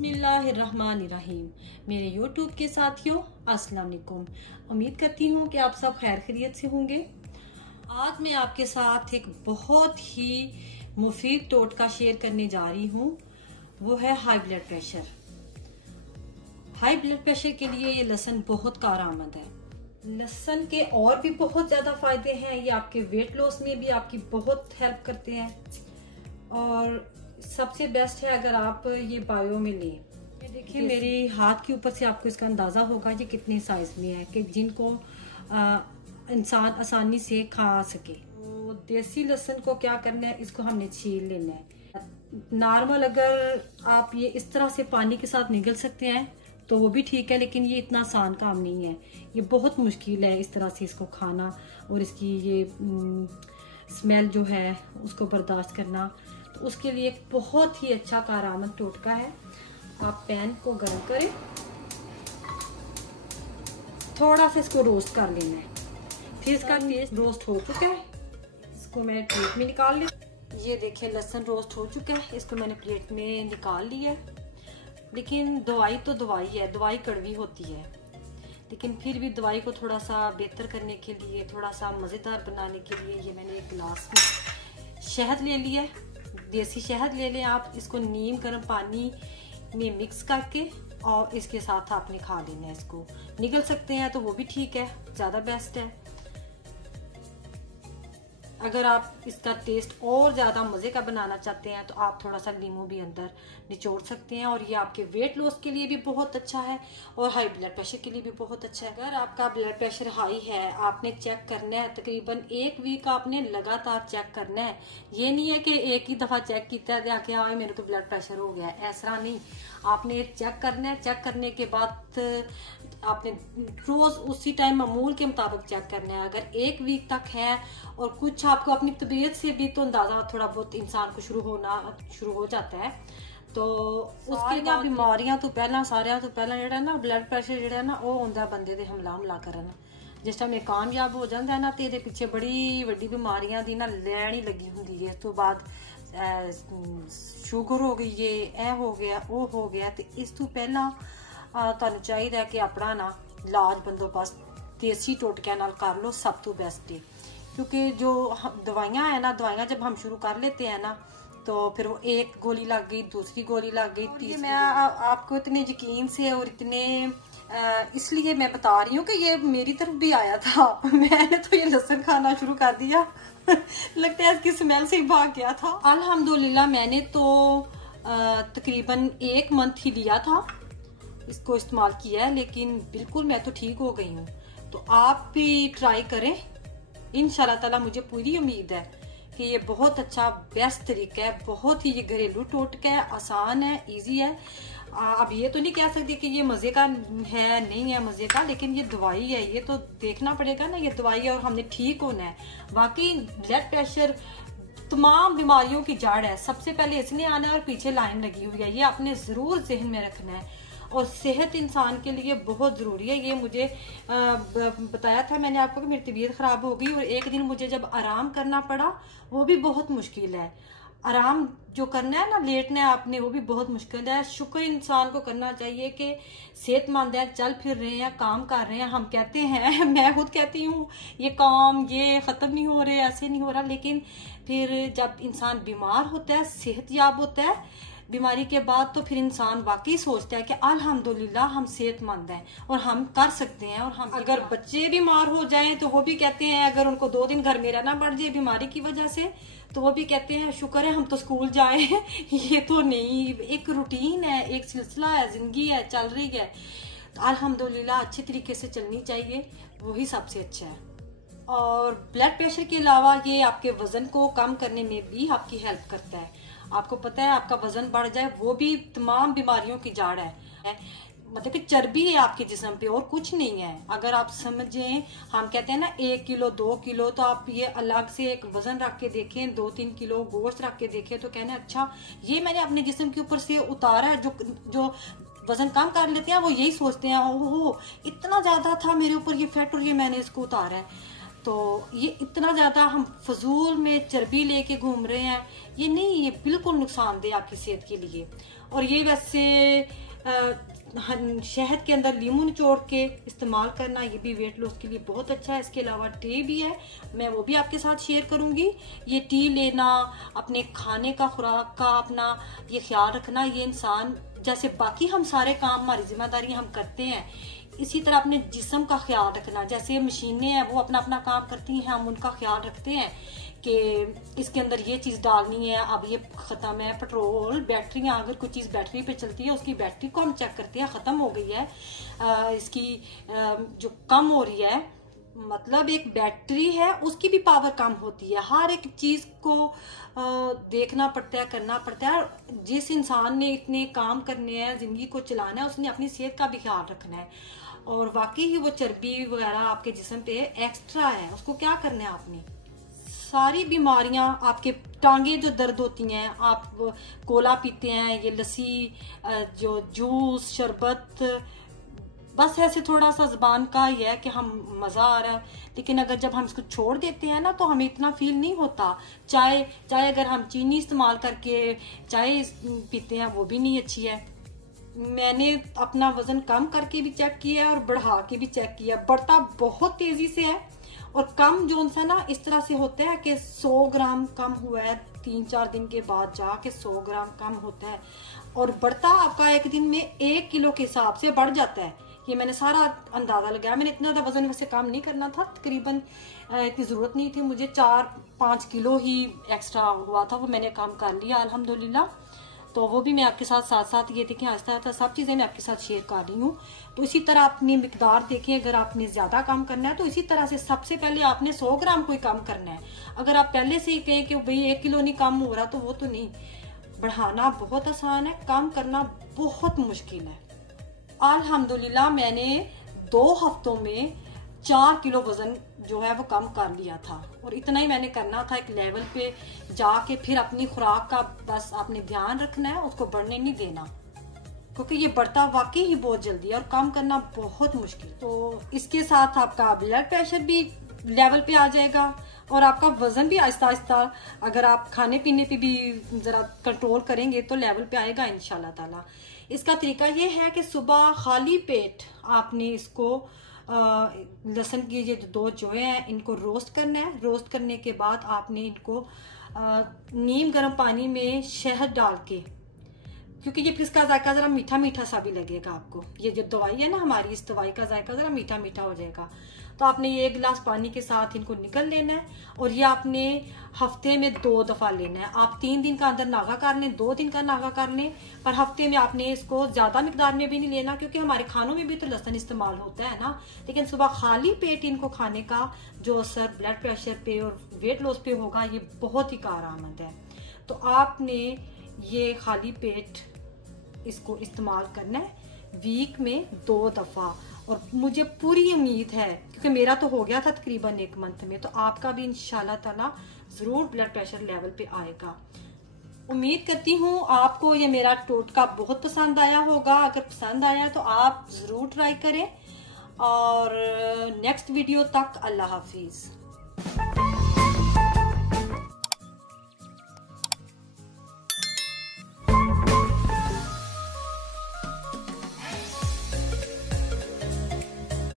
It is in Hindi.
बिस्मिल्लाहिर्रहमानिर्रहीम। मेरे यूट्यूब के साथियों अस्सलाम वालेकुम। उम्मीद करती हूँ कि आप सब खैर खैरियत से होंगे। आज मैं आपके साथ एक बहुत ही मुफीद टोटका शेयर करने जा रही हूँ। वो है high blood pressure. High blood pressure के लिए ये लहसुन बहुत कारआमद है। लहसुन के और भी बहुत ज्यादा फायदे हैं। ये आपके वेट लॉस में भी आपकी बहुत हेल्प करते हैं और सबसे बेस्ट है अगर आप ये बायो में लें। ये देखिए मेरे हाथ के ऊपर से आपको इसका अंदाजा होगा ये कितने साइज में है कि जिनको इंसान आसानी से खा सके। तो देसी लहसुन को क्या करना है, इसको हमने छील लेना है। नॉर्मल अगर आप ये इस तरह से पानी के साथ निगल सकते हैं तो वो भी ठीक है, लेकिन ये इतना आसान काम नहीं है। ये बहुत मुश्किल है इस तरह से इसको खाना और इसकी ये स्मेल जो है उसको बर्दाश्त करना। तो उसके लिए एक बहुत ही अच्छा कारआमद टोटका है। आप पैन को गर्म करें, थोड़ा सा इसको रोस्ट कर लेना है। फिर इसका टेस्ट रोस्ट हो चुका है, इसको मैं प्लेट में निकाल ली। ये देखिए लहसुन रोस्ट हो चुका है, इसको मैंने प्लेट में निकाल लिया है। लेकिन दवाई तो दवाई है, दवाई कड़वी होती है, लेकिन फिर भी दवाई को थोड़ा सा बेहतर करने के लिए, थोड़ा सा मज़ेदार बनाने के लिए ये मैंने एक गिलास में शहद ले लिया है। देसी शहद ले लें आप। इसको नीम गर्म पानी में मिक्स करके और इसके साथ आपने खा लेना है। इसको निगल सकते हैं तो वो भी ठीक है, ज़्यादा बेस्ट है। अगर आप इसका टेस्ट और ज़्यादा मज़े का बनाना चाहते हैं तो आप थोड़ा सा नींबू भी अंदर निचोड़ सकते हैं और ये आपके वेट लॉस के लिए भी बहुत अच्छा है और हाई ब्लड प्रेशर के लिए भी बहुत अच्छा है। अगर आपका ब्लड प्रेशर हाई है, आपने चेक करना है, तकरीबन 1 वीक आपने लगातार चेक करना है। ये नहीं है कि एक ही दफ़ा चेक किया है जाके हाँ मेरे को ब्लड प्रेशर हो गया, ऐसा नहीं। आपने चेक करना है। चेक करने के बाद आपने रोज उसी टाइम मामूल के मुताबिक चेक करना है। अगर 1 वीक तक है और कुछ आपको अपनी तबीयत से भी तो अंदाजा थोड़ा बहुत इंसान को शुरू हो जाता है, तो उसके बाद बीमारियां तो पहला सारिया तो पहला जेड़ा ना ब्लड प्रेशर जेड़ा ना वो होंदा बंदे दे हमला करन। जिस टाइम ये कामयाब हो जाता है ना तो ये पिछे बड़ी वड्डी बीमारियां दी ना लैन ही लगी होंगी है। इस तो बाद शुगर हो गई, ये हो गया, वो हो गया। तो इस तो पहला तुहानू चाहिए कि अपना ना इलाज बंदोबस्त देसी टोटकियां नाल कर लो, सब तो बेस्ट है। क्योंकि जो दवाइयां है ना, दवाइयां जब हम शुरू कर लेते हैं ना तो फिर वो एक गोली लग गई, दूसरी गोली लग गई, तीसरी। मैं आपको इतने यकीन से और इतने इसलिए मैं बता रही हूँ कि ये मेरी तरफ भी आया था। मैंने तो ये लहसुन खाना शुरू कर दिया लगता है इसकी स्मेल से ही भाग गया था। अल्हम्दुलिल्लाह मैंने तो तकरीबन 1 मंथ ही लिया था, इसको इस्तेमाल किया है, लेकिन बिल्कुल मैं तो ठीक हो गई हूँ। तो आप भी ट्राई करें इंशाल्लाह ताला। मुझे पूरी उम्मीद है कि ये बहुत अच्छा बेस्ट तरीका है। बहुत ही ये घरेलू टोटका है, आसान है, इजी है। अब ये तो नहीं कह सकती कि ये मजे का है, नहीं है मजे का, लेकिन ये दवाई है। ये तो देखना पड़ेगा ना, ये दवाई है और हमने ठीक होना है। बाकी ब्लड प्रेशर तमाम बीमारियों की जड़ है। सबसे पहले इसने आना है और पीछे लाइन लगी हुई है। ये आपने जरूर जहन में रखना है और सेहत इंसान के लिए बहुत ज़रूरी है। ये मुझे बताया था मैंने आपको कि मेरी तबीयत ख़राब हो गई और एक दिन मुझे जब आराम करना पड़ा, वो भी बहुत मुश्किल है। आराम जो करना है ना, लेटना है आपने, वो भी बहुत मुश्किल है। शुक्र इंसान को करना चाहिए कि सेहतमंद है, चल फिर रहे हैं, काम कर रहे हैं। हम कहते हैं, मैं खुद कहती हूँ ये काम ये ख़त्म नहीं हो रहे, ऐसे नहीं हो रहा, लेकिन फिर जब इंसान बीमार होता है, सेहतयाब होता है बीमारी के बाद, तो फिर इंसान वाकई सोचता है कि अल्हम्दुलिल्लाह हम सेहतमंद हैं और हम कर सकते हैं। और हम अगर बच्चे बीमार हो जाएं तो वो भी कहते हैं, अगर उनको 2 दिन घर में रहना पड़ जाए बीमारी की वजह से, तो वो भी कहते हैं शुक्र है हम तो स्कूल जाए। ये तो नहीं, एक रूटीन है, एक सिलसिला है, जिंदगी है, चल रही है। तो अल्हम्दुलिल्लाह अच्छे तरीके से चलनी चाहिए, वही सबसे अच्छा है। और ब्लड प्रेशर के अलावा ये आपके वजन को कम करने में भी आपकी हेल्प करता है। आपको पता है आपका वजन बढ़ जाए, वो भी तमाम बीमारियों की जड़ है। मतलब कि चर्बी है आपके जिस्म पे और कुछ नहीं है। अगर आप समझें, हम कहते हैं ना 1 किलो 2 किलो, तो आप ये अलग से एक वजन रख के देखें, 2-3 किलो गोश्त रख के देखें तो कहना अच्छा ये मैंने अपने जिस्म के ऊपर से उतारा है। जो वजन कम कर लेते हैं वो यही सोचते हैं ओह इतना ज्यादा था मेरे ऊपर ये फैट और ये मैंने इसको उतारा है। तो ये इतना ज़्यादा हम फजूल में चर्बी लेके घूम रहे हैं, ये नहीं, ये बिल्कुल नुकसानदेह आपकी सेहत के लिए। और ये वैसे शहद के अंदर लीमू निचोड़ के इस्तेमाल करना, ये भी वेट लॉस के लिए बहुत अच्छा है। इसके अलावा टी भी है, मैं वो भी आपके साथ शेयर करूंगी। ये टी लेना, अपने खाने का, खुराक का अपना ये ख्याल रखना, ये इंसान जैसे बाकी हम सारे काम, हमारी जिम्मेदारी हम करते हैं, इसी तरह अपने जिस्म का ख्याल रखना। जैसे मशीनें हैं वो अपना अपना काम करती हैं, हम उनका ख्याल रखते हैं कि इसके अंदर ये चीज़ डालनी है, अब ये ख़त्म है, पेट्रोल, बैटरियाँ, अगर कोई चीज़ बैटरी पे चलती है उसकी बैटरी को हम चेक करते हैं, ख़त्म हो गई है, इसकी जो कम हो रही है, मतलब एक बैटरी है उसकी भी पावर कम होती है। हर एक चीज़ को देखना पड़ता है, करना पड़ता है। जिस इंसान ने इतने काम करने हैं, ज़िंदगी को चलाना है, उसने अपनी सेहत का भी ख्याल रखना है। और वाकई ही वो चर्बी वगैरह आपके जिस्म पे एक्स्ट्रा है, उसको क्या करना है आपने। सारी बीमारियां, आपके टांगे जो दर्द होती हैं, आप कोला पीते हैं, ये लस्सी, जो जूस, शरबत, बस ऐसे थोड़ा सा ज़बान का ही है कि हम मज़ा आ रहा है, लेकिन अगर जब हम इसको छोड़ देते हैं ना तो हमें इतना फील नहीं होता। चाय अगर हम चीनी इस्तेमाल करके चाय पीते हैं वो भी नहीं अच्छी है। मैंने अपना वज़न कम करके भी चेक किया है और बढ़ा के भी चेक किया, बढ़ता बहुत तेज़ी से है, और कम जो सा ना इस तरह से होता है कि 100 ग्राम कम हुआ है, 3-4 दिन के बाद जाके 100 ग्राम कम होता है, और बढ़ता आपका एक दिन में 1 किलो के हिसाब से बढ़ जाता है। ये मैंने सारा अंदाजा लगाया। मैंने इतना ज़्यादा वजन वैसे कम नहीं करना था, तकरीबन इतनी ज़रूरत नहीं थी मुझे, 4-5 किलो ही एक्स्ट्रा हुआ था, वो मैंने कम कर लिया अल्हम्दुलिल्लाह। तो वो भी मैं आपके साथ ये देखें, आहिस्ता आहिस्ता सब चीज़ें मैं आपके साथ शेयर कर रही हूँ। तो इसी तरह अपनी मिकदार देखें, अगर आपने ज़्यादा कम करना है तो इसी तरह से सबसे पहले आपने 100 ग्राम कोई कम करना है। अगर आप पहले से ही कहें कि भाई 1 किलो नहीं कम हो रहा, तो वो तो नहीं। बढ़ाना बहुत आसान है, कम करना बहुत मुश्किल है। अल्हम्दुलिल्लाह मैंने 2 हफ्तों में 4 किलो वजन जो है वो कम कर लिया था, और इतना ही मैंने करना था। एक लेवल पे जाके फिर अपनी खुराक का बस आपने ध्यान रखना है, उसको बढ़ने नहीं देना, क्योंकि ये बढ़ता वाकई ही बहुत जल्दी है और कम करना बहुत मुश्किल। तो इसके साथ आपका ब्लड प्रेशर भी लेवल पे आ जाएगा, और आपका वजन भी आहिस्ता आहिस्ता, अगर आप खाने पीने पे भी जरा कंट्रोल करेंगे तो लेवल पे आएगा इंशाल्लाह ताला। इसका तरीका ये है कि सुबह खाली पेट आपने इसको लहसुन की ये 2 जोए हैं इनको रोस्ट करना है। रोस्ट करने के बाद आपने इनको नीम गर्म पानी में शहद डाल के, क्योंकि ये फिर इसका जायका ज़रा मीठा मीठा सा भी लगेगा आपको। ये जो दवाई है ना हमारी, इस दवाई का जायका ज़रा मीठा मीठा हो जाएगा। तो आपने ये 1 गिलास पानी के साथ इनको निकल लेना है, और ये आपने हफ्ते में 2 दफ़ा लेना है। आप 3 दिन का अंदर नागा कर लें, 2 दिन का नागा कर लें, पर हफ्ते में आपने इसको ज़्यादा मिकदार में भी नहीं लेना, क्योंकि हमारे खानों में भी तो लहसुन इस्तेमाल होता है ना। लेकिन सुबह खाली पेट इनको खाने का जो असर ब्लड प्रेशर पे और वेट लॉस पे होगा, ये बहुत ही कारआमद है। तो आपने ये खाली पेट इसको इस्तेमाल करना है वीक में 2 दफ़ा। और मुझे पूरी उम्मीद है, क्योंकि मेरा तो हो गया था तकरीबन 1 मंथ में, तो आपका भी इंशाल्लाह ताला ज़रूर ब्लड प्रेशर लेवल पे आएगा। उम्मीद करती हूँ आपको ये मेरा टोटका बहुत पसंद आया होगा। अगर पसंद आया तो आप ज़रूर ट्राई करें, और नेक्स्ट वीडियो तक अल्लाह हाफिज़।